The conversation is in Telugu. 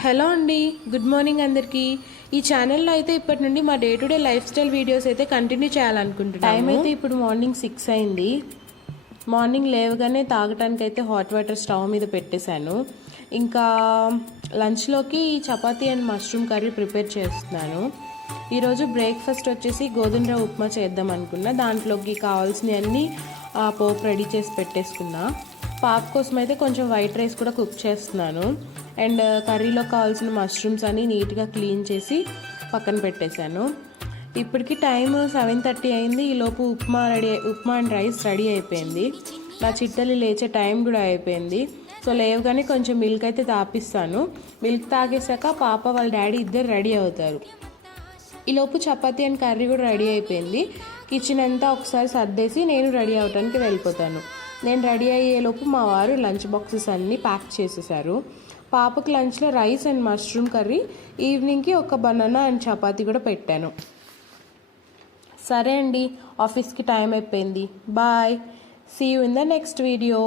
హలో అండి, గుడ్ మార్నింగ్ అందరికీ. ఈ ఛానల్లో అయితే ఇప్పటి నుండి మా day to day life style videos అయితే కంటిన్యూ చేయాలనుకుంటున్నాను. టైం అయితే ఇప్పుడు మార్నింగ్ 6 అయింది. మార్నింగ్ లేవగానే తాగటానికి అయితే హాట్ వాటర్ స్టవ్ మీద పెట్టేశాను. ఇంకా లంచ్లోకి chapati and mushroom curry prepare చేస్తున్నాను. ఈరోజు బ్రేక్ఫాస్ట్ వచ్చేసి గోధుమ రవ్వ ఉప్మా చేద్దాం అనుకున్నా. దాంట్లోకి కావాల్సినవన్నీ పోపు రెడీ చేసి పెట్టేసుకున్నా. పాప కోసం అయితే కొంచెం వైట్ రైస్ కూడా కుక్ చేస్తున్నాను. అండ్ కర్రీలో కావాల్సిన మష్రూమ్స్ అన్నీ నీట్గా క్లీన్ చేసి పక్కన పెట్టేశాను. ఇప్పటికి టైం 7:30 అయింది. ఈలోపు ఉప్మా అండ్ రైస్ రెడీ అయిపోయింది. నా చిట్టలి లేచే టైం కూడా అయిపోయింది. సో లేవగానే కొంచెం మిల్క్ అయితే తాపిస్తాను. మిల్క్ తాగేసాక పాప వాళ్ళ డాడీ ఇద్దరు రెడీ అవుతారు. ఈలోపు చపాతీ అండ్ కర్రీ కూడా రెడీ అయిపోయింది. కిచెన్ అంతా ఒకసారి సర్దేసి నేను రెడీ అవడానికి వెళ్ళిపోతాను. నేను రెడీ అయ్యేలోపు మా వారు లంచ్ బాక్సెస్ అన్నీ ప్యాక్ చేసేసారు. పాపకు లంచ్లో రైస్ అండ్ మష్రూమ్ కర్రీ, ఈవినింగ్కి ఒక బనానా అండ్ చపాతీ కూడా పెట్టాను. సరే అండి, ఆఫీస్కి టైం అయిపోయింది. Bye, see you in the next video.